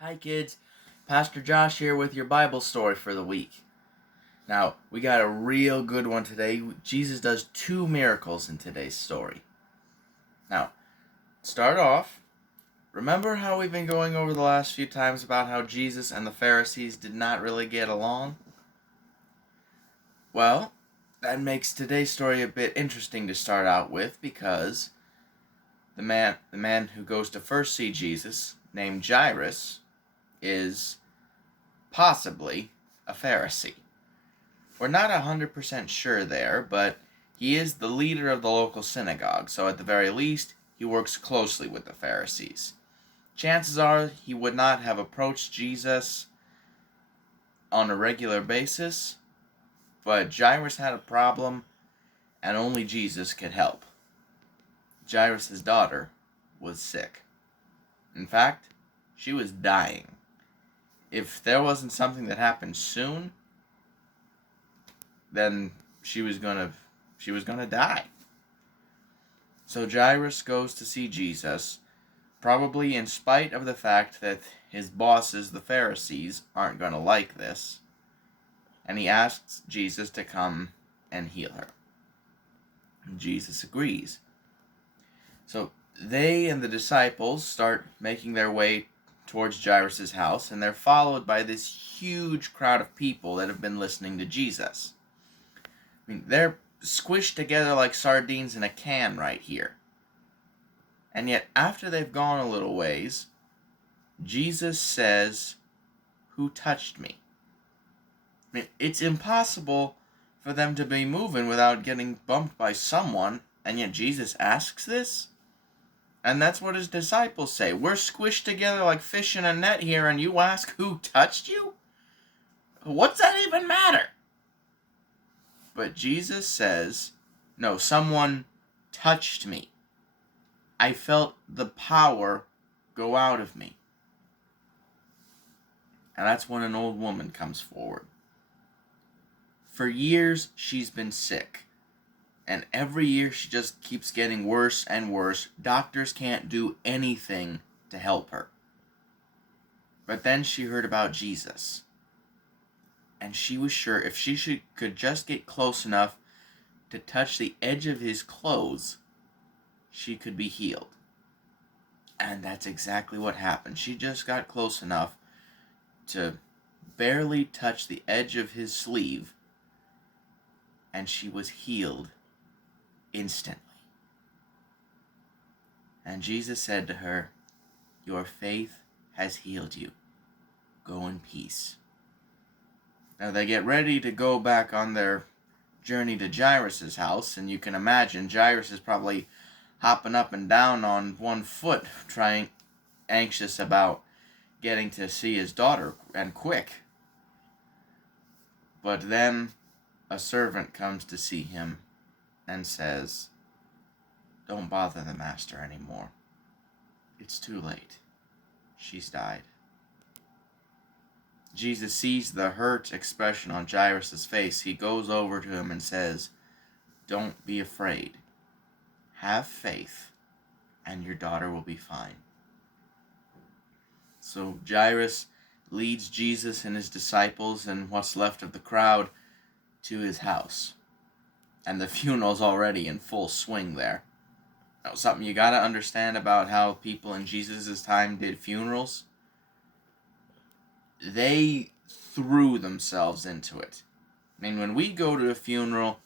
Hi kids, Pastor Josh here with your Bible story for the week. Now, we got a real good one today. Jesus does 2 miracles in today's story. Now, start off, remember how we've been going over the last few times about how Jesus and the Pharisees did not really get along? Well, that makes today's story a bit interesting to start out with because the man who goes to first see Jesus, named Jairus, is possibly a Pharisee. We're not 100% sure there, but he is the leader of the local synagogue, so at the very least, he works closely with the Pharisees. Chances are he would not have approached Jesus on a regular basis, but Jairus had a problem, and only Jesus could help. Jairus' daughter was sick. In fact, she was dying. If there wasn't something that happened soon, then she was gonna die. So Jairus goes to see Jesus, probably in spite of the fact that his bosses, the Pharisees, aren't gonna like this, and he asks Jesus to come and heal her. And Jesus agrees. So they and the disciples start making their way towards Jairus' house, and they're followed by this huge crowd of people that have been listening to Jesus. I mean, they're squished together like sardines in a can right here. And yet, after they've gone a little ways, Jesus says, "Who touched me?" I mean, it's impossible for them to be moving without getting bumped by someone, and yet Jesus asks this? And that's what his disciples say. We're squished together like fish in a net here, and you ask who touched you? What's that even matter? But Jesus says, no, someone touched me. I felt the power go out of me. And that's when an old woman comes forward. For years, she's been sick. And every year, she just keeps getting worse and worse. Doctors can't do anything to help her. But then she heard about Jesus. And she was sure if she could just get close enough to touch the edge of his clothes, she could be healed. And that's exactly what happened. She just got close enough to barely touch the edge of his sleeve, and she was healed instantly. And Jesus said to her, "Your faith has healed you. Go in peace." Now they get ready to go back on their journey to Jairus' house, and you can imagine Jairus is probably hopping up and down on one foot, anxious about getting to see his daughter, and quick. But then a servant comes to see him and says, "Don't bother the master anymore. It's too late. She's died." Jesus sees the hurt expression on Jairus' face. He goes over to him and says, "Don't be afraid. Have faith, and your daughter will be fine." So Jairus leads Jesus and his disciples and what's left of the crowd to his house. And the funeral's already in full swing there. Now, something you gotta understand about how people in Jesus' time did funerals, they threw themselves into it. I mean, when we go to a funeral,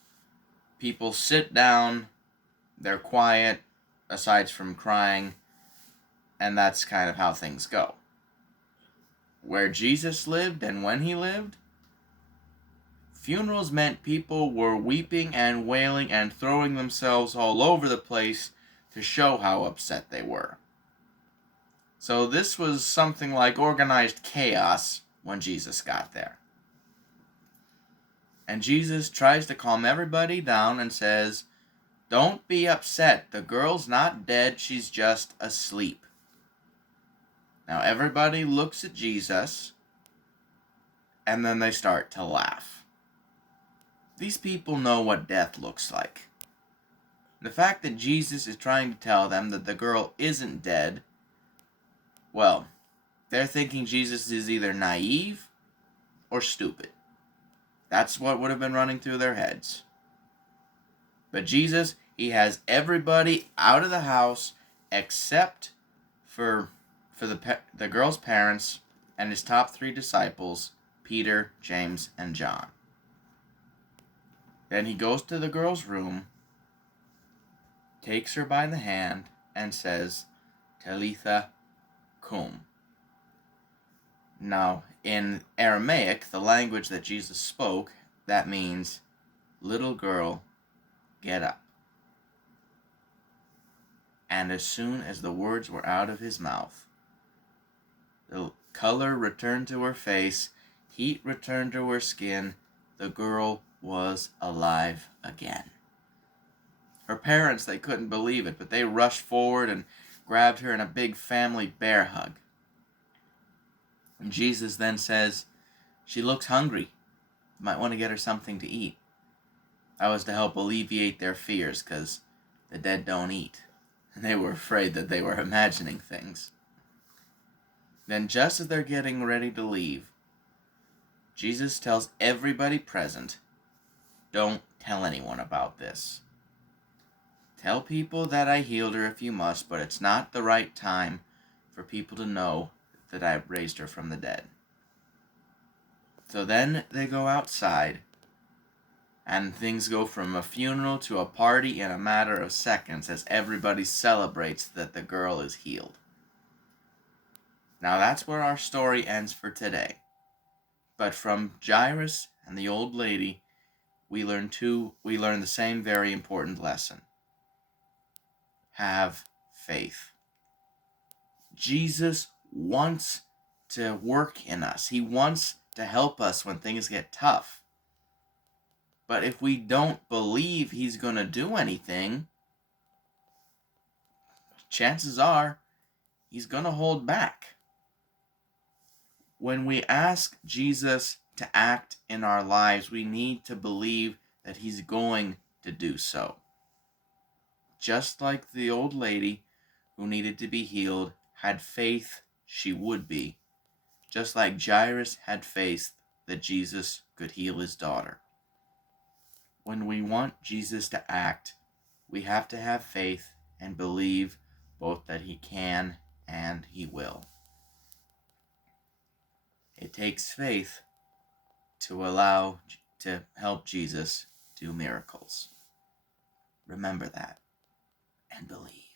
people sit down, they're quiet, aside from crying, and that's kind of how things go. Where Jesus lived and when he lived, funerals meant people were weeping and wailing and throwing themselves all over the place to show how upset they were. So this was something like organized chaos when Jesus got there. And Jesus tries to calm everybody down and says, "Don't be upset. The girl's not dead. She's just asleep." Now everybody looks at Jesus, and then they start to laugh. These people know what death looks like. The fact that Jesus is trying to tell them that the girl isn't dead, well, They're thinking Jesus is either naive or stupid. That's what would have been running through their heads. But Jesus, he has everybody out of the house except for the girl's parents and his top 3 disciples, Peter, James, and John. Then he goes to the girl's room, takes her by the hand, and says, Talitha cum. Now, in Aramaic, the language that Jesus spoke, that means, little girl, get up. And as soon as the words were out of his mouth, the color returned to her face, heat returned to her skin, the girl was alive again. Her parents, they couldn't believe it, but they rushed forward and grabbed her in a big family bear hug. And Jesus then says, she looks hungry. You might want to get her something to eat. That was to help alleviate their fears, because the dead don't eat. And they were afraid that they were imagining things. Then just as they're getting ready to leave, Jesus tells everybody present, don't tell anyone about this. Tell people that I healed her if you must, but it's not the right time for people to know that I raised her from the dead. So then they go outside, and things go from a funeral to a party in a matter of seconds as everybody celebrates that the girl is healed. Now that's where our story ends for today. But from Jairus and the old lady, we learn the same very important lesson. Have faith. Jesus wants to work in us. He wants to help us when things get tough. But if we don't believe he's going to do anything, chances are he's going to hold back. When we ask Jesus to act in our lives, we need to believe that he's going to do so. Just like the old lady who needed to be healed had faith she would be. Just like Jairus had faith that Jesus could heal his daughter. When we want Jesus to act, we have to have faith and believe both that he can and he will. It takes faith to help Jesus do miracles. Remember that and believe.